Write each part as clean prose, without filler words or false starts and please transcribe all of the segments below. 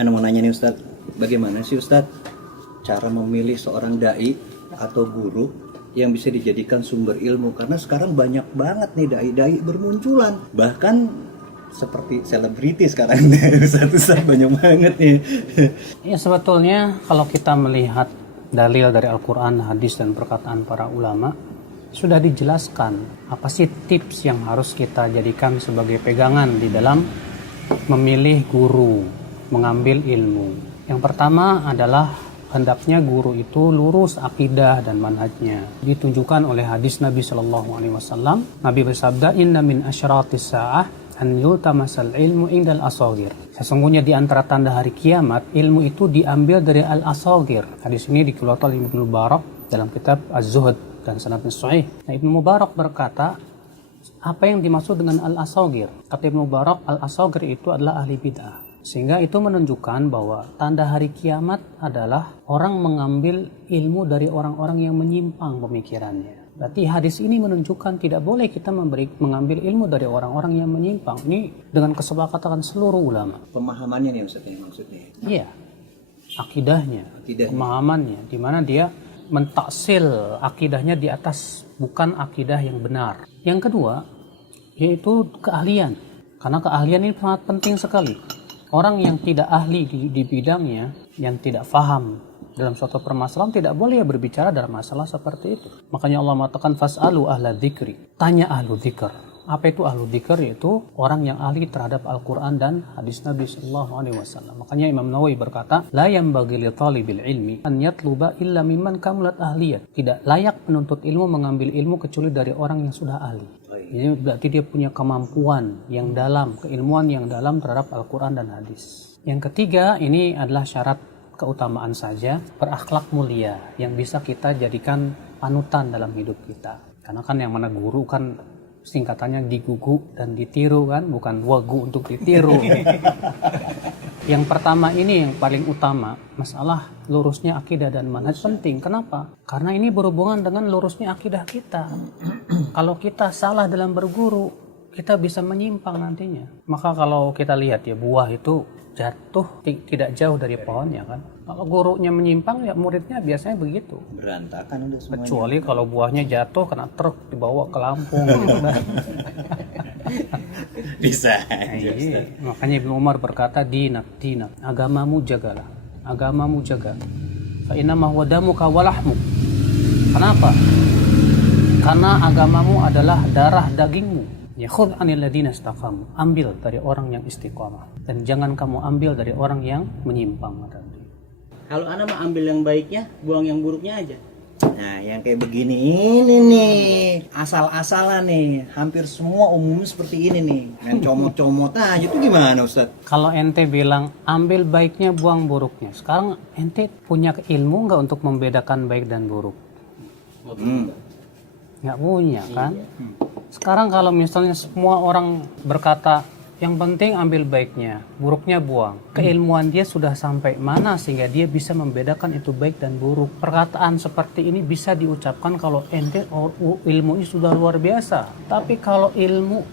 Ana mau nanya nih Ustadz, bagaimana sih Ustadz cara memilih seorang dai atau guru yang bisa dijadikan sumber ilmu? Karena sekarang banyak banget nih dai-dai bermunculan, bahkan seperti selebriti sekarang. Ustadz banyak banget nih. Ya sebetulnya kalau kita melihat dalil dari Al-Quran, hadis dan perkataan para ulama, sudah dijelaskan apa sih tips yang harus kita jadikan sebagai pegangan di dalam memilih guru, mengambil ilmu. Yang pertama adalah hendaknya guru itu lurus akidah dan manhajnya. Ditunjukkan oleh hadis Nabi Shallallahu Alaihi Wasallam. Nabi bersabda, Inna min asyratis sa'ah an yultamasal ilmu indal asagir. Sesungguhnya di antara tanda hari kiamat, ilmu itu diambil dari al-asagir. Hadis ini dikeluarkan oleh Ibnu Mubarak dalam kitab Az-Zuhd dan sanadnya sahih. Nah, Ibnu Mubarak berkata, apa yang dimaksud dengan al-asagir? Kata Ibnu Mubarak, al-asagir itu adalah ahli bid'ah. Sehingga itu menunjukkan bahwa tanda hari kiamat adalah orang mengambil ilmu dari orang-orang yang menyimpang pemikirannya. Berarti hadis ini menunjukkan tidak boleh kita mengambil ilmu dari orang-orang yang menyimpang. Ini dengan kesepakatan seluruh ulama. Pemahamannya nih Ustadz maksudnya. Iya, akidahnya. Pemahamannya, di mana dia mentaksil akidahnya di atas bukan akidah yang benar. Yang kedua, yaitu keahlian. Karena keahlian ini sangat penting sekali. Orang yang tidak ahli di bidangnya, yang tidak faham dalam suatu permasalahan, tidak boleh berbicara dalam masalah seperti itu. Makanya Allah mengatakan fas'alu ahla dzikri. Tanya ahlu dzikr. Apa itu ahlu dzikr? Yaitu orang yang ahli terhadap Al-Quran dan hadis Nabi sallallahu alaihi wasallam. Makanya Imam Nawawi berkata, la yanbaghi li talibil ilmi an yatluba illa mimman kamulat ahliyat. Tidak layak penuntut ilmu mengambil ilmu kecuali dari orang yang sudah ahli. Ini berarti dia punya kemampuan yang dalam, keilmuan yang dalam terhadap Al-Quran dan hadis. Yang ketiga, ini adalah syarat keutamaan saja, berakhlak mulia yang bisa kita jadikan panutan dalam hidup kita. Karena kan yang mana guru kan singkatannya digugu dan ditiru kan, bukan wagu untuk ditiru. Yang pertama ini yang paling utama, masalah lurusnya akidah dan manhaj penting. Kenapa? Karena ini berhubungan dengan lurusnya akidah kita. Kalau kita salah dalam berguru, kita bisa menyimpang nantinya. Maka kalau kita lihat ya, buah itu jatuh tidak jauh dari pohonnya kan. Kalau gurunya menyimpang ya muridnya biasanya begitu. Berantakan udah semuanya. Kecuali kalau buahnya jatuh kena truk dibawa ke Lampung gitu kan. Bisa. Iya. Makanya Ibnu Umar berkata, dinak, agamamu jagalah, agamamu jaga. Fa inna ma huwa damuka wa lahmuk. Kenapa? Karena agamamu adalah darah dagingmu. Ya khudh 'anil ladzina istaqamu. Ambil dari orang yang istiqamah dan jangan kamu ambil dari orang yang menyimpang tadi. Kalau ana mah ambil yang baiknya, buang yang buruknya aja. Nah, yang kayak begini ini nih, asal-asalan nih, hampir semua umum seperti ini nih. Main comot-comot aja itu gimana Ustadz? Kalau ente bilang ambil baiknya, buang buruknya, sekarang ente punya ilmu nggak untuk membedakan baik dan buruk? Nggak punya kan? Sekarang kalau misalnya semua orang berkata yang penting ambil baiknya, buruknya buang. Keilmuan dia sudah sampai mana sehingga dia bisa membedakan itu baik dan buruk. Perkataan seperti ini bisa diucapkan kalau ente ilmunya sudah luar biasa. Tapi kalau ilmu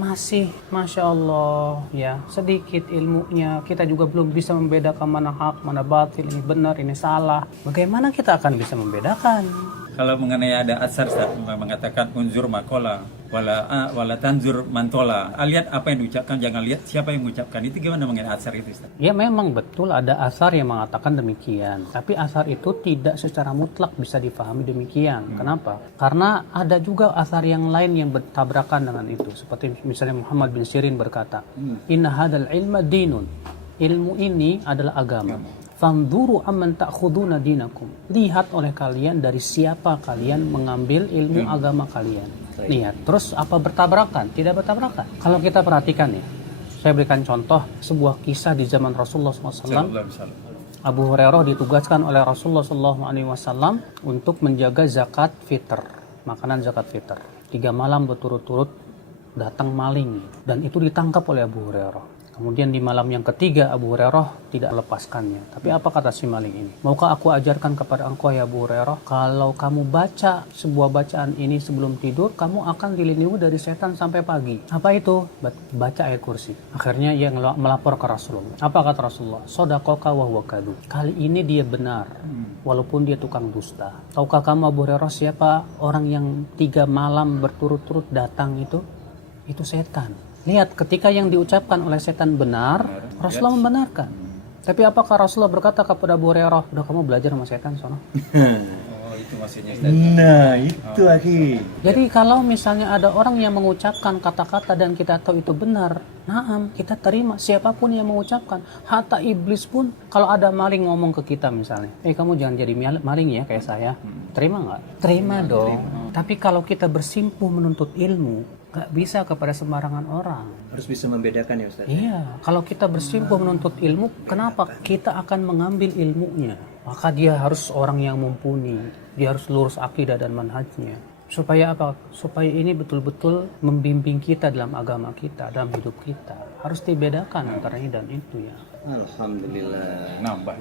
masih Masya Allah ya, sedikit ilmunya, kita juga belum bisa membedakan mana hak, mana batil, ini benar, ini salah. Bagaimana kita akan bisa membedakan? Kalau mengenai ada asar mengatakan unzur makola wala tanzur mantola. Lihat apa yang diucapkan, jangan lihat siapa yang mengucapkan. Itu gimana mengenai asar itu Ustaz? Ya memang betul ada asar yang mengatakan demikian. Tapi asar itu tidak secara mutlak bisa difahami demikian. Kenapa? Karena ada juga asar yang lain yang bertabrakan dengan itu. Seperti misalnya Muhammad bin Sirin berkata, Inna hadal ilma dinun. Ilmu ini adalah agama. Fanzuru amman ta'khuduna dinakum. Lihat oleh kalian dari siapa kalian mengambil ilmu agama kalian. Lihat. Terus apa bertabrakan? Tidak bertabrakan. Kalau kita perhatikan ya, saya berikan contoh sebuah kisah di zaman Rasulullah SAW. Abu Hurairah ditugaskan oleh Rasulullah SAW untuk menjaga zakat fitr, makanan zakat fitr. 3 malam berturut-turut datang maling dan itu ditangkap oleh Abu Hurairah. Kemudian di malam yang ketiga Abu Hurairah tidak melepaskannya. Tapi apa kata si maling ini? Maukah aku ajarkan kepada engkau ya Abu Hurairah, kalau kamu baca sebuah bacaan ini sebelum tidur, kamu akan dilindungi dari setan sampai pagi. Apa itu? Baca ayat kursi. Akhirnya ia melapor ke Rasulullah. Apa kata Rasulullah? Shadaqaka wa huwa kadhub. Kali ini dia benar, walaupun dia tukang dusta. Tahukah kamu Abu Hurairah siapa orang yang 3 malam berturut-turut datang itu? Itu setan. Lihat, ketika yang diucapkan oleh setan benar, Rasulullah membenarkan. Tapi apakah Rasulullah berkata kepada Abu Hurairah, udah kamu belajar sama setan sono? Oh, itu maksudnya. Nah, itu akhi. Jadi kalau misalnya ada orang yang mengucapkan kata-kata dan kita tahu itu benar, naam, kita terima siapapun yang mengucapkan. Hatta iblis pun, kalau ada maling ngomong ke kita misalnya, kamu jangan jadi maling ya kayak saya. Terima nggak? Terima dong. Tapi kalau kita bersimpuh menuntut ilmu, nggak bisa kepada sembarangan orang. Harus bisa membedakan ya Ustaz. Iya, kalau kita bersimpuh menuntut ilmu, kenapa? Kita akan mengambil ilmunya. Maka dia harus orang yang mumpuni. Dia harus lurus akidah dan manhajnya. Supaya apa? Supaya ini betul-betul membimbing kita dalam agama kita, dalam hidup kita. Harus dibedakan antara ini dan itu ya. Alhamdulillah. Nambah.